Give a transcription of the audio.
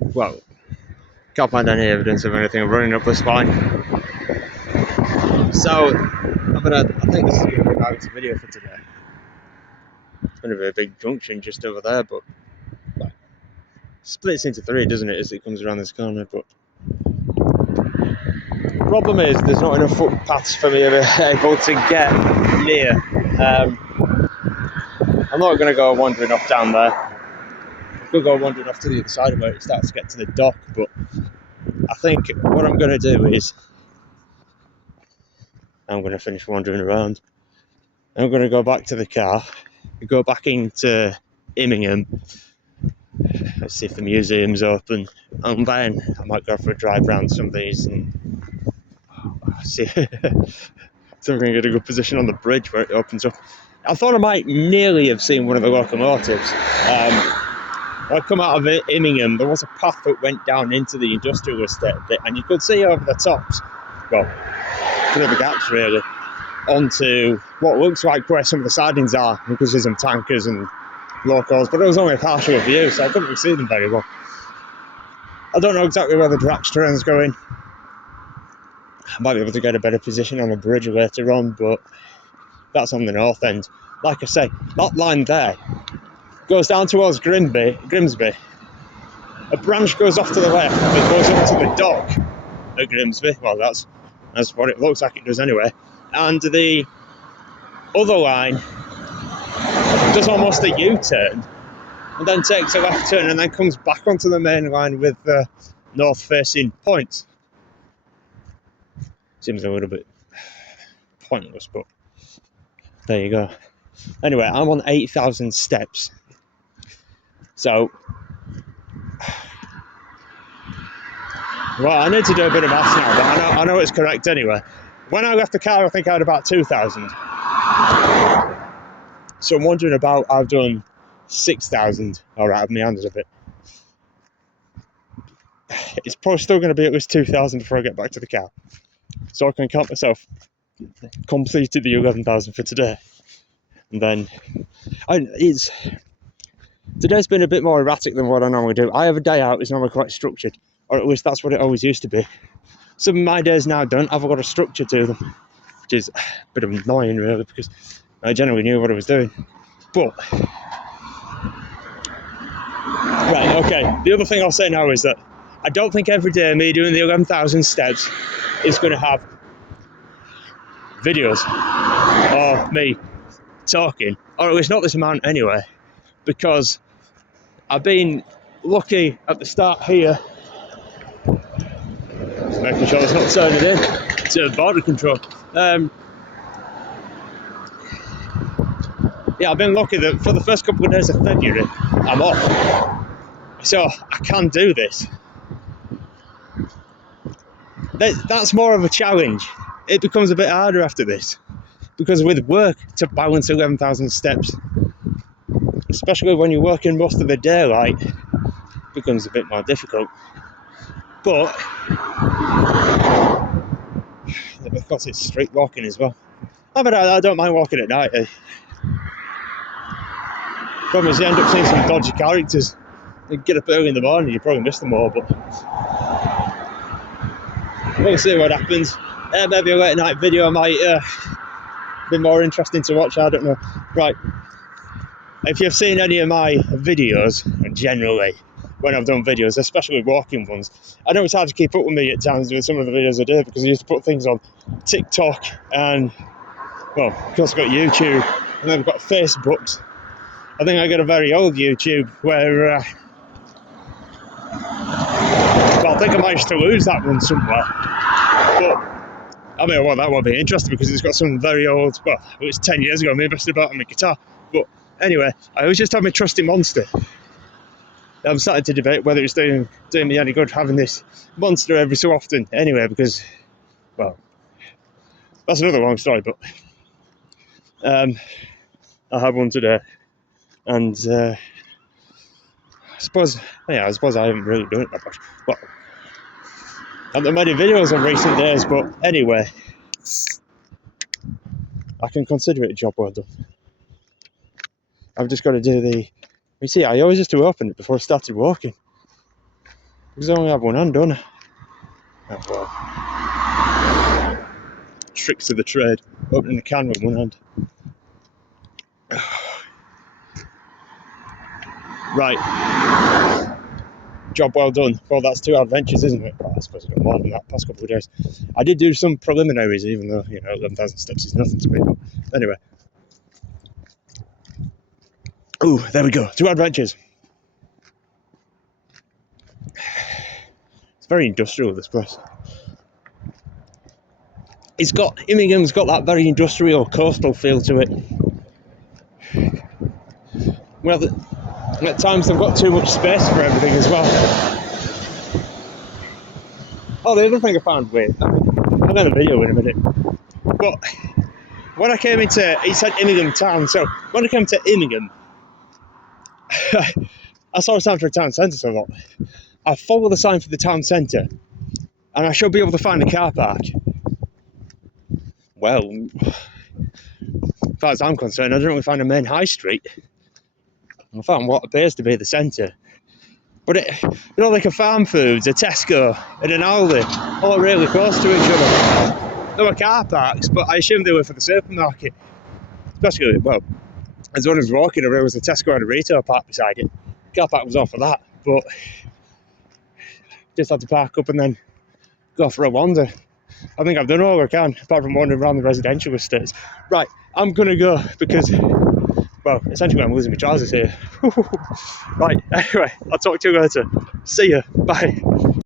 Well, can't find any evidence of anything running up the spine. So, I think this is going to be about the video for today. It's going to be a big junction just over there, but splits into three, doesn't it, as it comes around this corner? But the problem is there's not enough footpaths for me to be able to get near. I'm not going to go wandering off down there. I could go wandering off to the other side of where it starts to get to the dock, but I think what I'm going to do is I'm going to finish wandering around. I'm going to go back to the car, go back into Immingham. Let's see if the museum's open, and then I might go for a drive around some of these and see if I can get a good position on the bridge where it opens up. I thought I might nearly have seen one of the locomotives. When I come out of Immingham, there was a path that went down into the industrial estate bit, and you could see over the tops, well, through the gaps really, onto what looks like where some of the sidings are, because there's some tankers and locals, but it was only a partial view, so I couldn't really see them very well. I don't know exactly where the Drax train's going. I might be able to get a better position on the bridge later on, but that's on the north end. Like I say, that line there goes down towards Grimsby. A branch goes off to the left that goes up to the dock at Grimsby. Well, that's what it looks like it does anyway. And the other line does almost a U-turn and then takes a left turn and then comes back onto the main line with the north-facing points. Seems a little bit pointless, but there you go. Anyway, I'm on 8,000 steps. So, well, I need to do a bit of maths now, but I know it's correct anyway. When I left the car, I think I had about 2,000. So I'm wondering about, I've done 6,000. Alright, I've meandered a bit. It's probably still going to be at least 2,000 before I get back to the car. So I can count myself completed the 11,000 for today. And then, today's been a bit more erratic than what I normally do. I have a day out, it's normally quite structured. Or at least that's what it always used to be. Some of my days now don't have a lot of structure to them, which is a bit annoying really, because I generally knew what I was doing. But, right, okay, the other thing I'll say now is that I don't think every day me doing the 11,000 steps is going to have videos or me talking, or at least not this amount anyway, because I've been lucky at the start here, making sure it's not turning in to border control. Yeah, I've been lucky that for the first couple of days of February, I'm off. So I can do this. That's more of a challenge. It becomes a bit harder after this, because with work, to balance 11,000 steps, especially when you're working most of the daylight, becomes a bit more difficult. But, of course, it's street walking as well. I don't mind walking at night. Problem is you end up seeing some dodgy characters. You get up early in the morning, you probably miss them all, but we'll see what happens. Maybe a late night video might be more interesting to watch, I don't know. Right, if you've seen any of my videos, generally, when I've done videos, especially walking ones, I know it's hard to keep up with me at times with some of the videos I do, because I used to put things on TikTok and, well, of course I've got YouTube, and then I've got Facebook. I think I got a very old YouTube where, well, I think I managed to lose that one somewhere. But, I mean, well, that won't be interesting because it's got some very old, well, it was 10 years ago, me messing about on my guitar. But anyway, I was just having my trusty monster. I'm starting to debate whether it's doing me any good having this monster every so often. Anyway, because, well, that's another long story, but I have one today. And I suppose I haven't really done it that much. Well, I haven't made any videos in recent days, but anyway, I can consider it a job well done. I've just got to do you see, I always used to open it before I started walking. Because I only have one hand, don't I? Oh, well. Tricks of the trade. Opening the can with one hand. Right. Job well done. Well, that's 2 adventures, isn't it? Well, I suppose I've got more than that past couple of days. I did do some preliminaries, even though, 11,000 steps is nothing to me. But anyway. Ooh, there we go. 2 adventures. It's very industrial, this place. Immingham's got that very industrial coastal feel to it. Well, at times they've got too much space for everything as well. Oh, the other thing I found weird, I'll get a video in a minute, but when I came into, he said Immingham town, so when I came to Immingham, I saw a sign for a town centre, so I thought, I'll follow the sign for the town centre, and I should be able to find a car park. Well, as far as I'm concerned, I didn't really find a main high street. I found what appears to be the centre. But like a Farm Foods, a Tesco, and an Aldi, all really close to each other. There were car parks, but I assumed they were for the supermarket. Especially, well, as one was walking, I realised a Tesco had a retail park beside it. Car park was all for that, but just had to park up and then go for a wander. I think I've done all I can, apart from wandering around the residential estates. Right, I'm going to go because, well, essentially I'm losing my trousers here. Right, anyway, I'll talk to you later. See ya, bye.